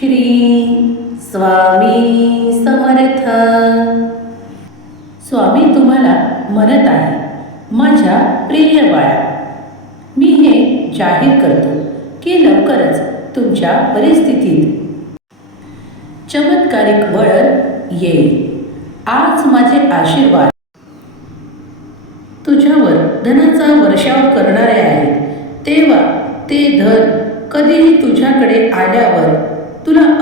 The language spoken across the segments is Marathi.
श्री स्वामी समर्थ. स्वामी तुम्हाला म्हणत आहे माझ्या प्रिय बाळा मी हे जाहीर करतो की लवकरच तुमच्या परिस्थितीत चमत्कारिक वळण येईल. आज माझे आशीर्वाद. तुझ्यावर धनाचा वर्षाव करणारे आहेत. तेव्हा ते धन कधीही तुझ्याकडे आल्यावर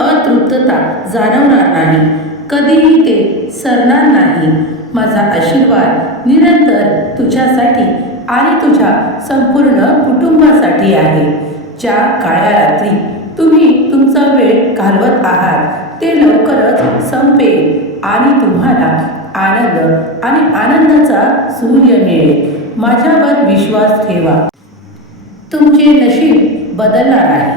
अतृप्तता जाणवणार नाही. कधीही ते सरणार नाही. माझा आशीर्वाद निरंतर तुझ्यासाठी आणि तुझ्या संपूर्ण कुटुंबासाठी आहे. ज्या काळ्या रात्री तुम्ही तुमचा वेळ घालवत आहात ते लवकरच संपेल आणि तुम्हाला आनंद आणि आनंदाचा सूर्य मिळेल. माझ्यावर विश्वास ठेवा. तुमचे नशीब बदलणार आहे.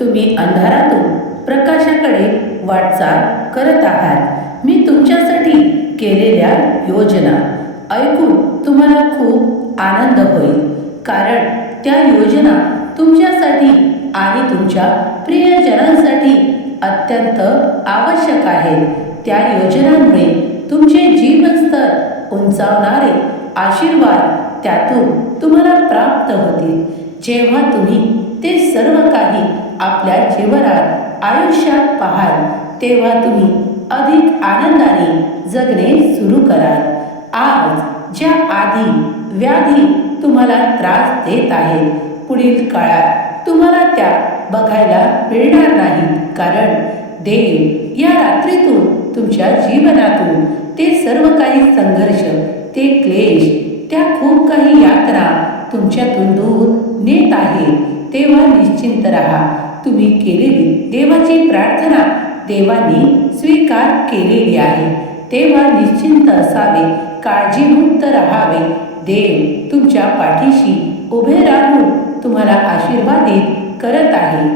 तुम्ही अंधारातून प्रकाशाकडे वाटचाल करत आहात. मी तुमच्यासाठी केलेल्या योजना. ऐकून तुम्हाला खूप आनंद होईल. कारण त्या योजना तुमच्यासाठी आणि तुमच्या प्रियजनांसाठी अत्यंत आवश्यक आहेत. त्या योजनांमुळे तुमचे जीवनस्तर उंचावणारे आशीर्वाद त्यातून तुम्हाला प्राप्त होतील. जेव्हा तुम्ही ते सर्व काही आपल्या जीवनात आयुष्यात पाहाल तेव्हा तुम्ही अधिक आनंदाने जगणे सुरू कराल. आज ज्या आधी व्याधी तुम्हाला त्रास देत आहेत पुढील काळात तुम्हाला त्या बघायला मिळणार नाही कारण देव या रात्रीतून तुमच्या जीवनातून ते सर्व काही संघर्ष ते क्लेश त्या खूप काही यात्रा तुमच्यातून दूर नेत आहे. तेव्हा निश्चिंत राहा. तुम्ही केलेली देवाची प्रार्थना देवाने स्वीकार केलेली आहे. तेव्हा निश्चिंत असावे काळजीमुक्त राहावे. देव तुमच्या पाठीशी उभे राहून तुम्हाला आशीर्वादित करत आहे.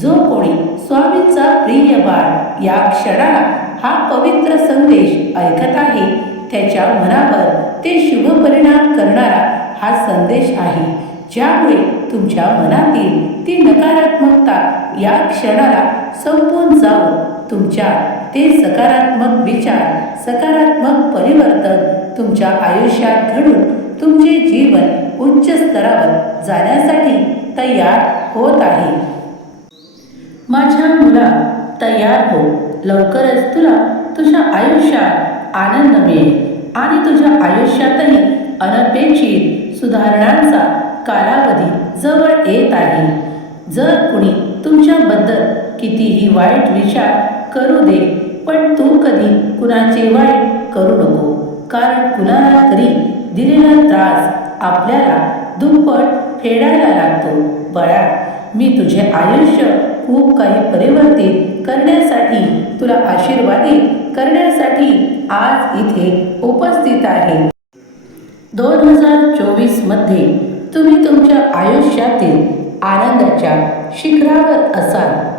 जो कोणी स्वामींचा प्रिय बाळ या क्षणाला हा पवित्र संदेश ऐकत आहे त्याच्या मनावर ते शुभ परिणाम करणारा हा संदेश आहे. ज्यामुळे तुमच्या मनातील ती नकारात्मकता या क्षणाला संपून जाऊन तुमच्या ते सकारात्मक विचार सकारात्मक परिवर्तन तुमच्या आयुष्यात घडून तुमचे जीवन उच्च स्तरावर जाण्यासाठी तयार होत आहे. माझ्या मुला तयार हो. लवकरच तुला तुझ्या आयुष्यात आनंद मिळेल आणि तुझ्या आयुष्यातही अनपेक्षित सुधारणांचा कालावधी जवळ येत आहे. जर कुणी तुमच्याबद्दल कितीही वाईट विचार करू दे पण तू कधी कुणाचे वाईट करू नको. कारण कुणाला तरी दिलेला त्रास आपल्याला दुप्पट फेडायला लागतो. बळा मी तुझे आयुष्य खूप काही परिवर्तित करण्यासाठी तुला आशीर्वादित करण्यासाठी आज इथे उपस्थित आहे. दोन हजार चोवीसमध्ये तुम्ही तुमच्या आयुष्यातील आनंदाच्या शिखरावर असाल.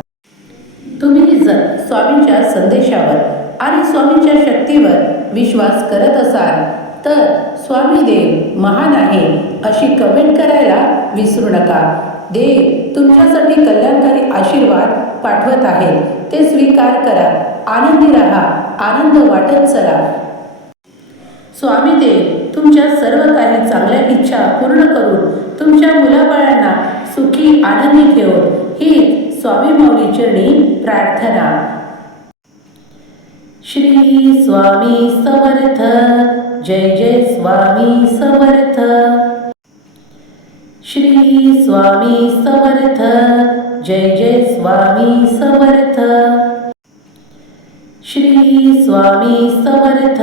तुम्ही जर स्वामींच्या संदेशावर आणि स्वामींच्या शक्तीवर विश्वास करत असाल तर स्वामी देव महान आहे अशी कमेंट करायला विसरू नका. देव तुमच्यासाठी कल्याणकारी आशीर्वाद पाठवत आहे. ते स्वीकार करा. आनंदी राहा. आनंद वाटत चला. स्वामी देव तुमच्या सर्व काही चांगल्या इच्छा पूर्ण करून तुमच्या मुलाबाळांना सुखी आनंदी ठेवून ही स्वामी माऊली चरणी प्रार्थना. श्री स्वामी समर्थ जय जय स्वामी समर्थ. श्री स्वामी समर्थ जय जय स्वामी समर्थ. श्री स्वामी समर्थ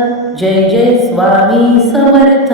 जय जय स्वामी समर्थ.